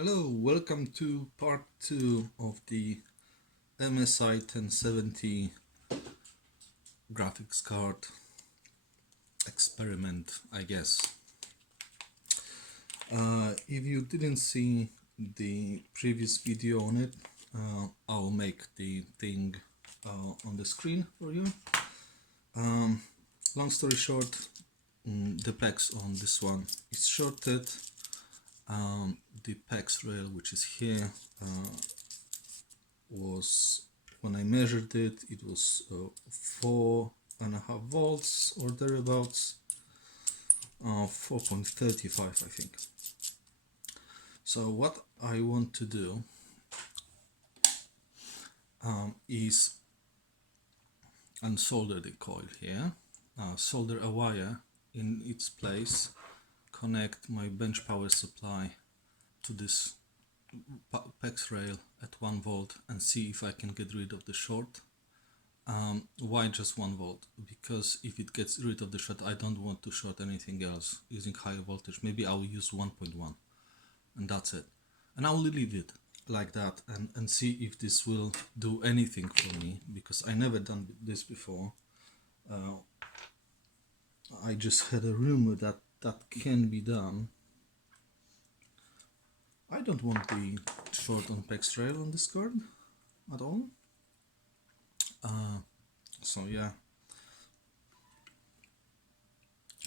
Hello, welcome to part 2 of the MSI 1070 graphics card experiment, I guess. If you didn't see the previous video on it, I'll make the thing on the screen for you. Long story short, the PEX on this one is shorted. The PEX rail, which is here, was, when I measured it, it was 4.5 volts or thereabouts, 4.35 I think. So what I want to do is unsolder the coil here, solder a wire in its place, connect my bench power supply to this PEX rail at 1 volt and see if I can get rid of the short. Why just 1 volt? Because if it gets rid of the short, I don't want to short anything else using higher voltage. Maybe I'll use 1.1 and that's it. And I'll leave it like that and see if this will do anything for me, because I never done this before. I just had a rumor that that can be done. I don't want the short on PEX rail on this card at all. So yeah.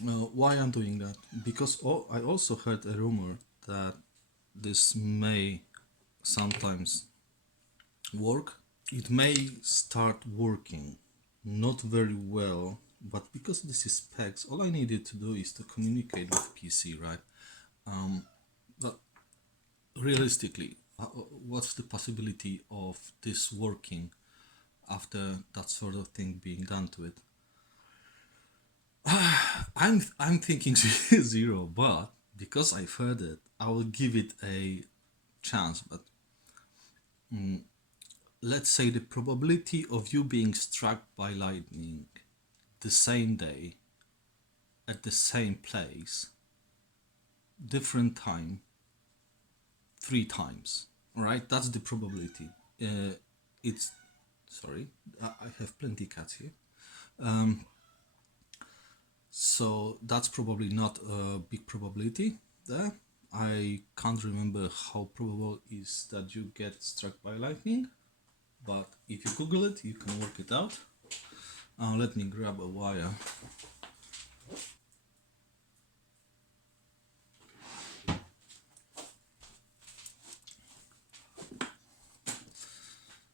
Why I'm doing that? Because I also heard a rumor that this may sometimes work. It may start working, not very well, but because this is PEX, all I needed to do is to communicate with PC, right? But realistically, what's the possibility of this working after that sort of thing being done to it? I'm thinking 0, but because I've heard it, I will give it a chance. But let's say the probability of you being struck by lightning the same day, at the same place, different time, 3 times, right? That's the probability. It's, sorry, I have plenty cats here. So that's probably not a big probability there. I can't remember how probable is that you get struck by lightning, but if you Google it, you can work it out. Let me grab a wire.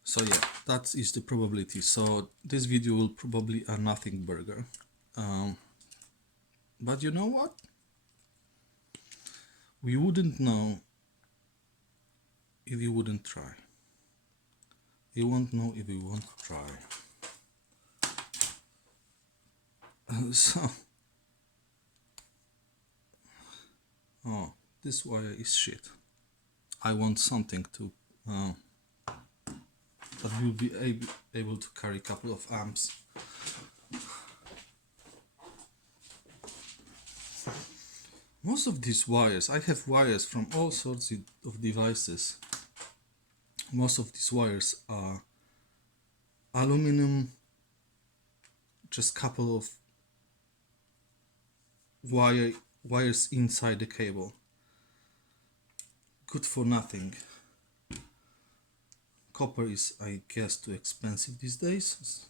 So yeah, that is the probability. So this video will probably a nothing burger. But you know what? We wouldn't know if you wouldn't try. You won't know if you won't try. So, oh, this wire is shit. I want something to that will be able to carry a couple of amps. Most of these wires, I have wires from all sorts of devices. Most of these wires are aluminum, just couple of wires inside the cable. Good for nothing. Copper is, I guess, too expensive these days.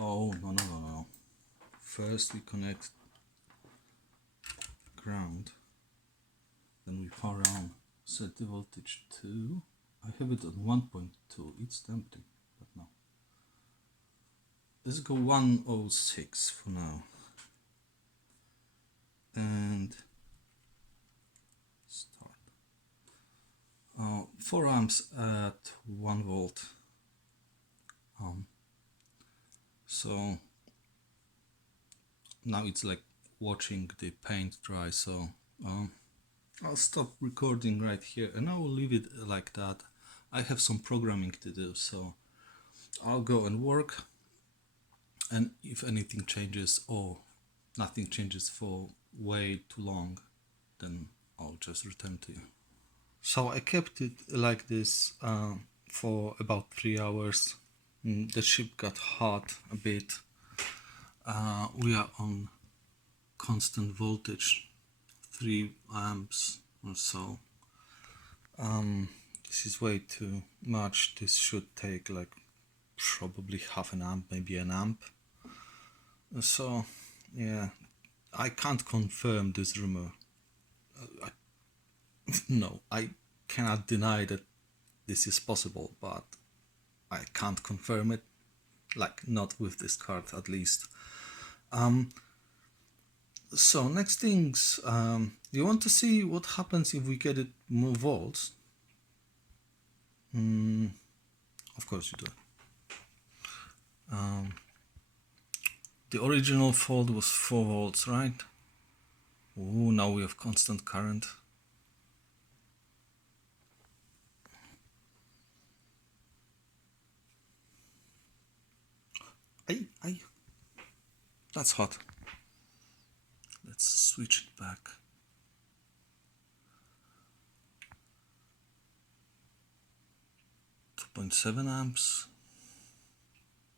Oh, no. First we connect ground, then we power on, set the voltage to, I have it on 1.2, it's tempting, but no. Let's go 106 for now. And start. 4 amps at 1 volt. So now it's like watching the paint dry, so I'll stop recording right here and I will leave it like that. I have some programming to do, so I'll go and work, and if anything changes or nothing changes for way too long, then I'll just return to you. So I kept it like this for about 3 hours. The chip got hot a bit. We are on constant voltage, 3 amps or so. This is way too much. This should take like probably half an amp, maybe an amp. So yeah, I can't confirm this rumor. No, I cannot deny that this is possible, but I can't confirm it, like not with this card at least. So next things, you want to see what happens if we get it more volts? Of course you do. The original fault was 4 volts, right? Ooh, now we have constant current. Ay, that's hot. Let's switch it back. .7 amps,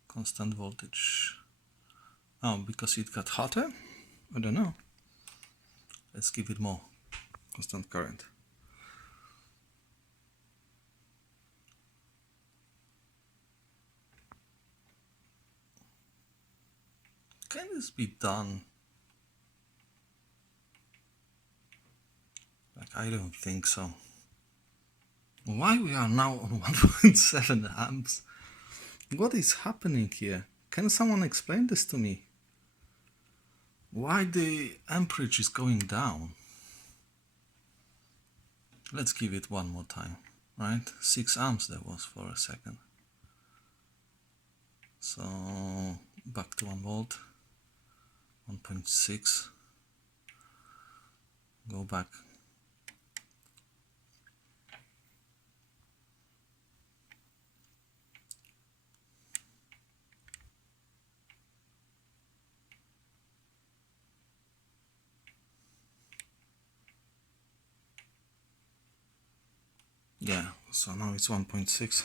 constant voltage. Oh, because it got hotter? I don't know. Let's give it more constant current. Can this be done? Like, I don't think so. Why we are now on 1.7 amps? What is happening here? Can someone explain this to me? Why the amperage is going down? Let's give it one more time, right? 6 amps there was for a second. So back to 1 volt, 1.6, go back. Yeah, so now it's 1.6.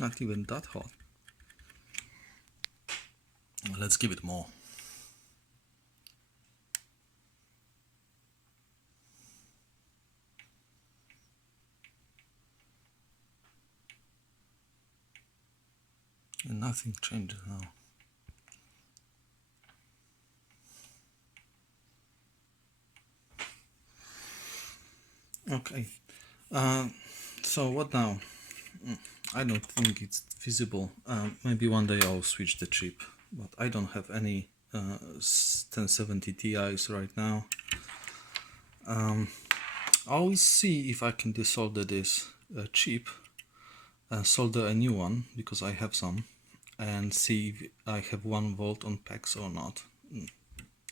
Not even that hot. Let's give it more. And nothing changes now. Okay, so what now? I don't think it's feasible. Maybe one day I'll switch the chip, but I don't have any 1070 Ti's right now. I'll see if I can desolder this chip, solder a new one because I have some, and see if I have 1 volt on PEX or not.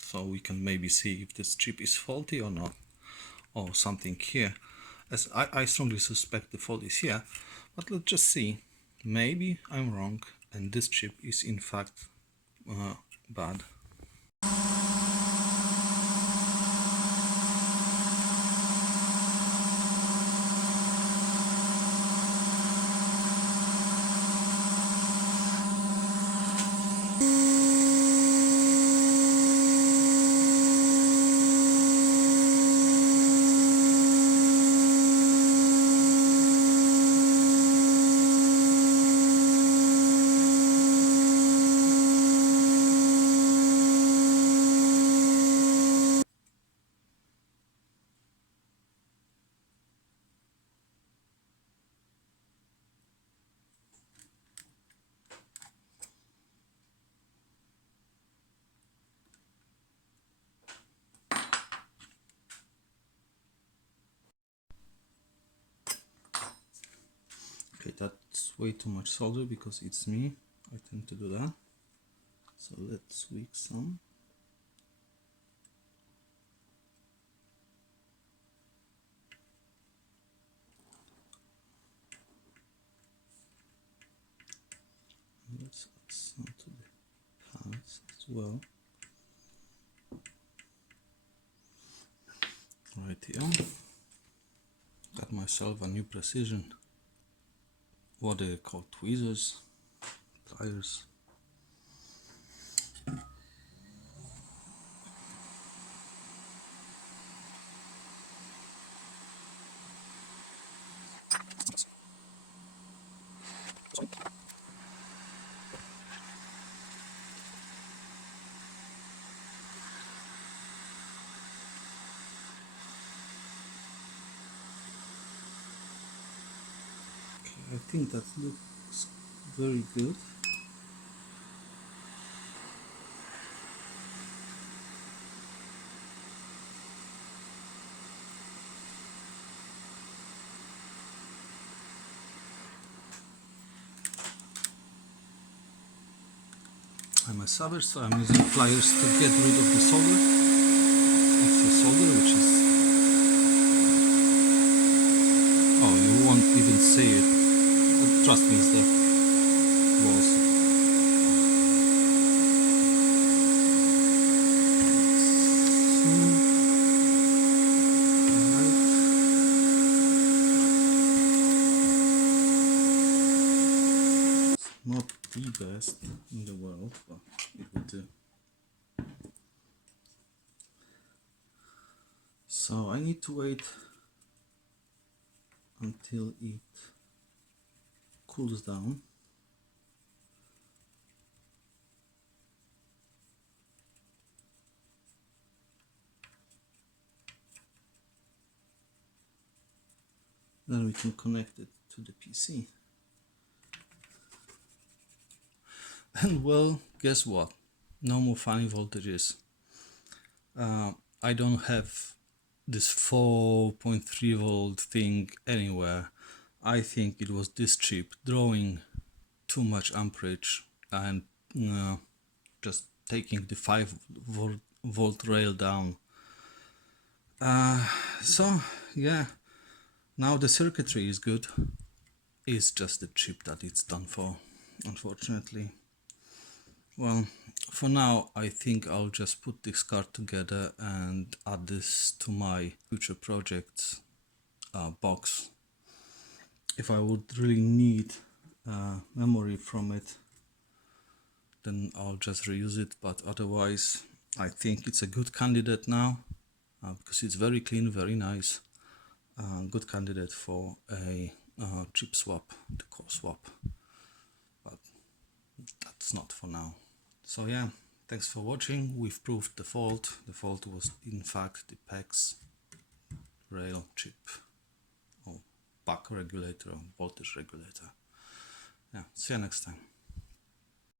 So we can maybe see if this chip is faulty or not, or something here. As I strongly suspect the fault is here, but let's just see. Maybe I'm wrong and this chip is in fact bad. Okay, that's way too much solder because it's me. I tend to do that. So let's tweak some. Let's add some to the pads as well. Right here. Got myself a new precision. What they call tweezers, pliers. I think that looks very good. I'm a savage, so I'm using pliers to get rid of the solder, extra solder, which is, oh, you won't even see it. Trust me, it's the walls. Not the best in the world, but it will do. So I need to wait until it cools down. Then we can connect it to the PC. And well, guess what? No more funny voltages. I don't have this 4.3 volt thing anywhere. I think it was this cheap, drawing too much amperage and just taking the 5 volt rail down. So yeah, now the circuitry is good. It's just the chip that it's done for, unfortunately. Well, for now I think I'll just put this card together and add this to my future projects box. If I would really need memory from it, then I'll just reuse it, but otherwise I think it's a good candidate now because it's very clean, very nice. Good candidate for a chip swap, the core swap, but that's not for now. So yeah, thanks for watching. We've proved the fault. The fault was in fact the PEX rail chip or buck regulator or voltage regulator. Yeah, see you next time.